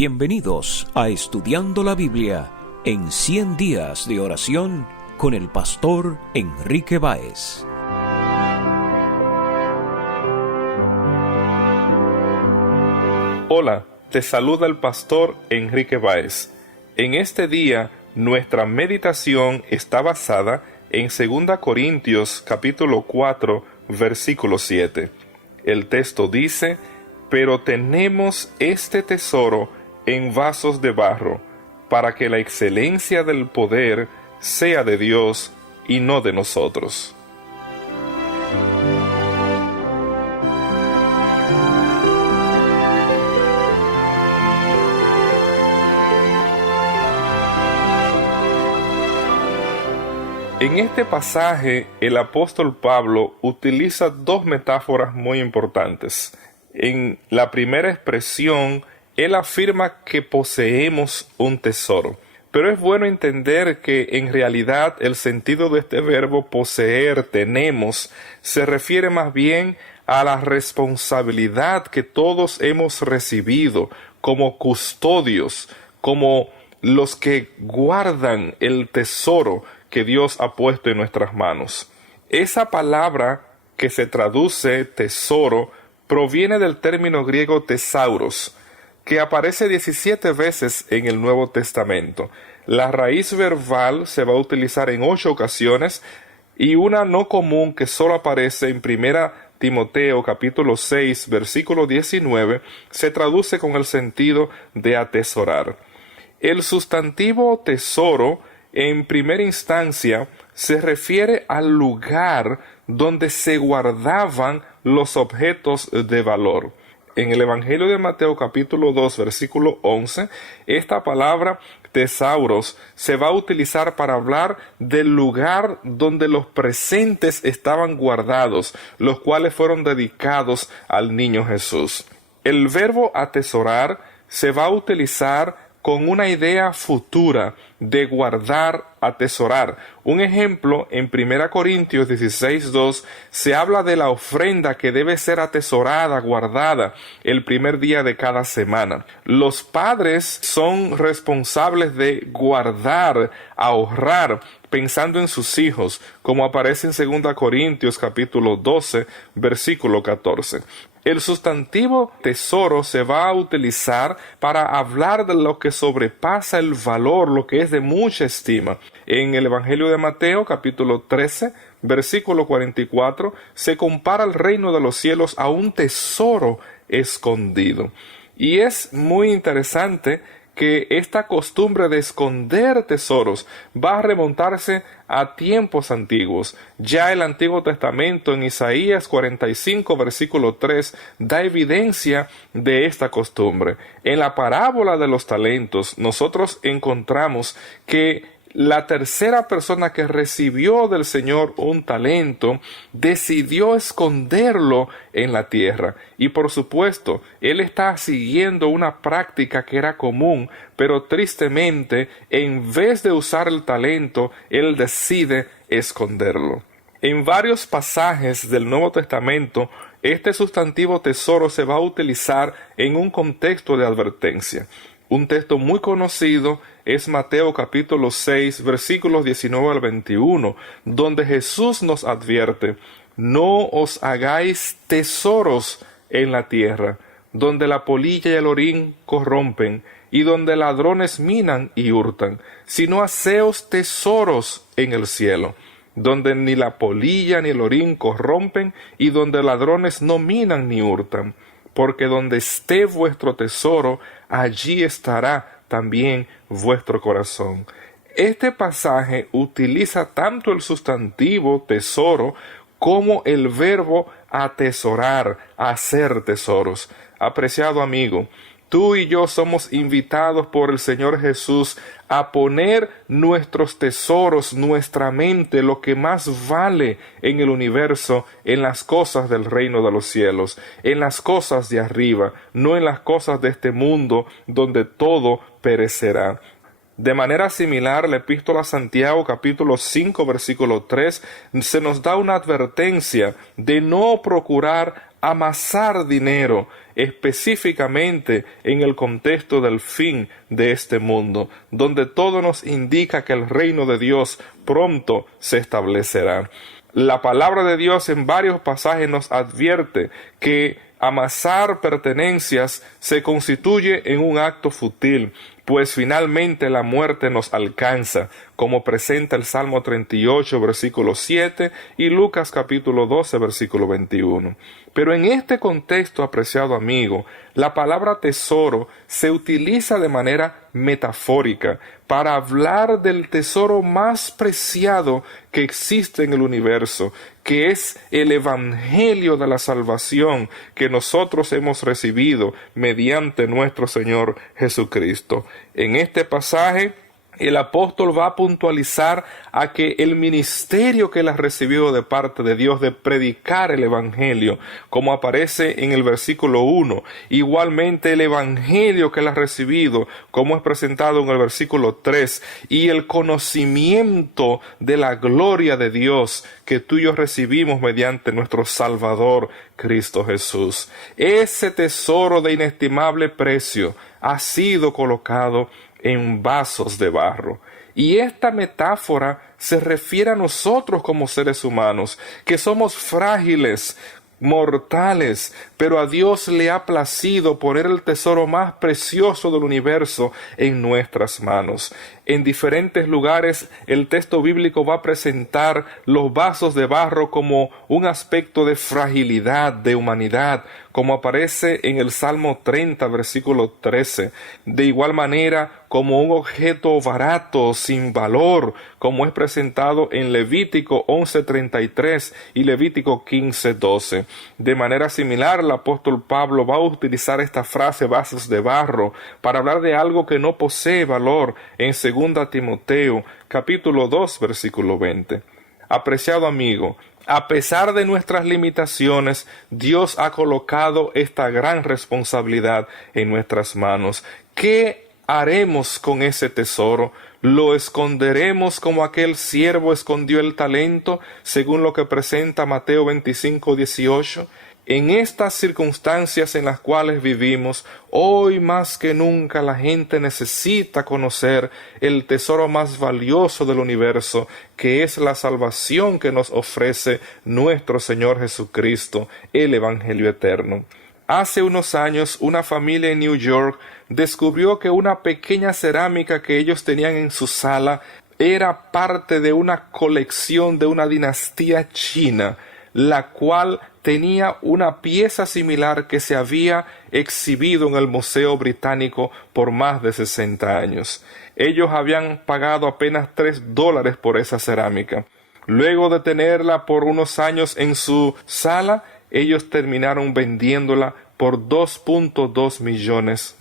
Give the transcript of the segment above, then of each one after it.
Bienvenidos a Estudiando la Biblia en 100 días de oración con el pastor Enrique Báez. Hola, te saluda el pastor Enrique Báez. En este día, nuestra meditación está basada en 2 Corintios capítulo 4, versículo 7. El texto dice: pero tenemos este tesoro en vasos de barro, para que la excelencia del poder sea de Dios y no de nosotros. En este pasaje, el apóstol Pablo utiliza dos metáforas muy importantes. En la primera expresión, él afirma que poseemos un tesoro. Pero es bueno entender que en realidad el sentido de este verbo poseer, tenemos, se refiere más bien a la responsabilidad que todos hemos recibido como custodios, como los que guardan el tesoro que Dios ha puesto en nuestras manos. Esa palabra que se traduce tesoro proviene del término griego tesauros, que aparece 17 veces en el Nuevo Testamento. La raíz verbal se va a utilizar en 8 ocasiones y una no común que solo aparece en 1 Timoteo capítulo 6 versículo 19 se traduce con el sentido de atesorar. El sustantivo tesoro en primera instancia se refiere al lugar donde se guardaban los objetos de valor. En el Evangelio de Mateo capítulo 2 versículo 11, esta palabra tesauros se va a utilizar para hablar del lugar donde los presentes estaban guardados, los cuales fueron dedicados al niño Jesús. El verbo atesorar se va a utilizar con una idea futura de guardar, atesorar. Un ejemplo, en 1 Corintios 16:2 se habla de la ofrenda que debe ser atesorada, guardada, el primer día de cada semana. Los padres son responsables de guardar, ahorrar, pensando en sus hijos, como aparece en 2 Corintios capítulo 12, versículo 14. El sustantivo tesoro se va a utilizar para hablar de lo que sobrepasa el valor, lo que es de mucha estima. En el Evangelio de Mateo, capítulo 13, versículo 44, se compara el reino de los cielos a un tesoro escondido. Y es muy interesante que esta costumbre de esconder tesoros va a remontarse a tiempos antiguos. Ya el Antiguo Testamento en Isaías 45 versículo 3 da evidencia de esta costumbre. En la parábola de los talentos nosotros encontramos que la tercera persona que recibió del Señor un talento decidió esconderlo en la tierra. Y por supuesto, él está siguiendo una práctica que era común, pero tristemente, en vez de usar el talento, él decide esconderlo. En varios pasajes del Nuevo Testamento, este sustantivo tesoro se va a utilizar en un contexto de advertencia. Un texto muy conocido es Mateo capítulo 6 versículos 19 al 21, donde Jesús nos advierte: no os hagáis tesoros en la tierra, donde la polilla y el orín corrompen, y donde ladrones minan y hurtan, sino haceos tesoros en el cielo, donde ni la polilla ni el orín corrompen, y donde ladrones no minan ni hurtan. Porque donde esté vuestro tesoro, allí estará también vuestro corazón. Este pasaje utiliza tanto el sustantivo tesoro como el verbo atesorar, hacer tesoros. Apreciado amigo, tú y yo somos invitados por el Señor Jesús a poner nuestros tesoros, nuestra mente, lo que más vale en el universo, en las cosas del reino de los cielos, en las cosas de arriba, no en las cosas de este mundo donde todo perecerá. De manera similar, la epístola a Santiago capítulo 5 versículo 3 se nos da una advertencia de no procurar amasar dinero, específicamente en el contexto del fin de este mundo, donde todo nos indica que el reino de Dios pronto se establecerá. La palabra de Dios en varios pasajes nos advierte que amasar pertenencias se constituye en un acto fútil, pues finalmente la muerte nos alcanza, como presenta el Salmo 38, versículo 7 y Lucas capítulo 12, versículo 21. Pero en este contexto, apreciado amigo, la palabra tesoro se utiliza de manera metafórica para hablar del tesoro más preciado que existe en el universo, que es el Evangelio de la salvación que nosotros hemos recibido mediante nuestro Señor Jesucristo. En este pasaje, el apóstol va a puntualizar a que el ministerio que él ha recibido de parte de Dios de predicar el Evangelio, como aparece en el versículo 1, igualmente el Evangelio que él ha recibido, como es presentado en el versículo 3, y el conocimiento de la gloria de Dios que tú y yo recibimos mediante nuestro Salvador Cristo Jesús. Ese tesoro de inestimable precio ha sido colocado en vasos de barro. Y esta metáfora se refiere a nosotros como seres humanos, que somos frágiles, mortales, pero a Dios le ha placido poner el tesoro más precioso del universo en nuestras manos. En diferentes lugares el texto bíblico va a presentar los vasos de barro como un aspecto de fragilidad, de humanidad, como aparece en el Salmo 30, versículo 13. De igual manera, como un objeto barato, sin valor, como es presentado en Levítico 11:33 y Levítico 15:12. De manera similar, el apóstol Pablo va a utilizar esta frase vasos de barro para hablar de algo que no posee valor en 2 Timoteo capítulo 2 versículo 20. Apreciado amigo, a pesar de nuestras limitaciones, Dios ha colocado esta gran responsabilidad en nuestras manos. ¿Qué haremos con ese tesoro? ¿Lo esconderemos como aquel siervo escondió el talento, según lo que presenta Mateo 25:18? En estas circunstancias en las cuales vivimos, hoy más que nunca la gente necesita conocer el tesoro más valioso del universo, que es la salvación que nos ofrece nuestro Señor Jesucristo, el Evangelio eterno. Hace unos años, una familia en New York descubrió que una pequeña cerámica que ellos tenían en su sala era parte de una colección de una dinastía china, la cual tenía una pieza similar que se había exhibido en el Museo Británico por más de 60 años. Ellos habían pagado apenas $3 por esa cerámica. Luego de tenerla por unos años en su sala, ellos terminaron vendiéndola por $2.2 millones.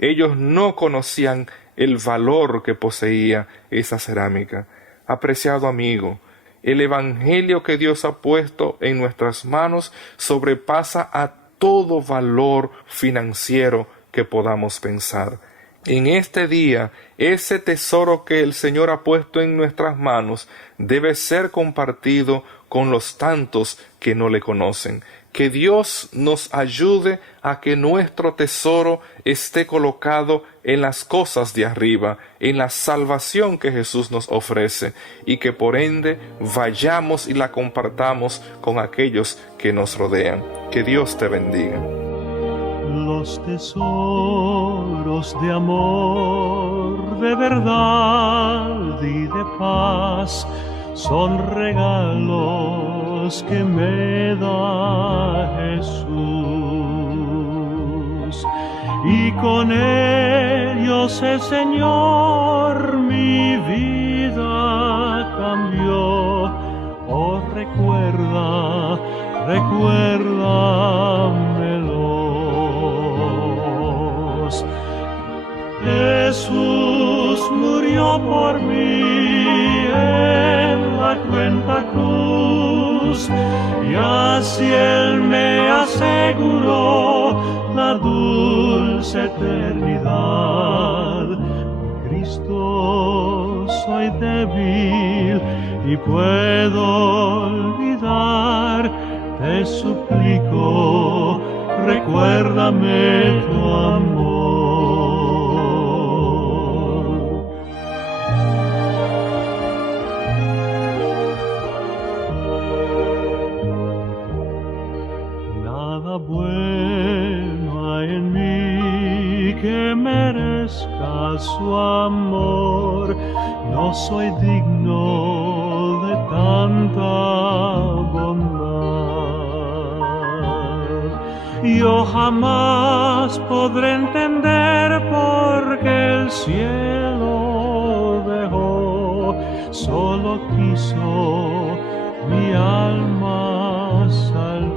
Ellos no conocían el valor que poseía esa cerámica. Apreciado amigo, el Evangelio que Dios ha puesto en nuestras manos sobrepasa a todo valor financiero que podamos pensar. En este día, ese tesoro que el Señor ha puesto en nuestras manos debe ser compartido con los tantos que no le conocen. Que Dios nos ayude a que nuestro tesoro esté colocado en las cosas de arriba, en la salvación que Jesús nos ofrece, y que por ende vayamos y la compartamos con aquellos que nos rodean. Que Dios te bendiga. Los tesoros de amor, de verdad y de paz son regalos que me da Jesús, y con ellos el Señor mi vida cambió. Oh, recuérdamelos. Jesús murió por mí en la cruenta cruz, y así Él me aseguró la dulce eternidad. Cristo, soy débil y puedo olvidar, te suplico, recuérdame tu amor. Nada bueno hay en mí que merezca su amor, no soy digno de tanta bondad. Yo jamás podré entender por qué el cielo dejó, solo quiso mi alma salvar.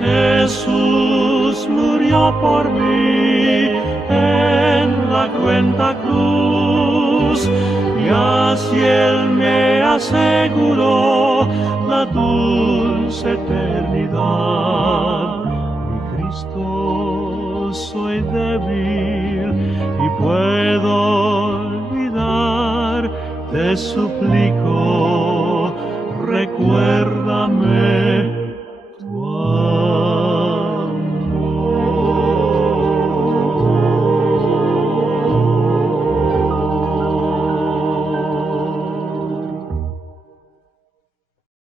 Jesús murió por mí en la cruenta cruz, y así Él me aseguró la dulce eternidad. Mi Cristo, soy débil y puedo olvidar, te suplico,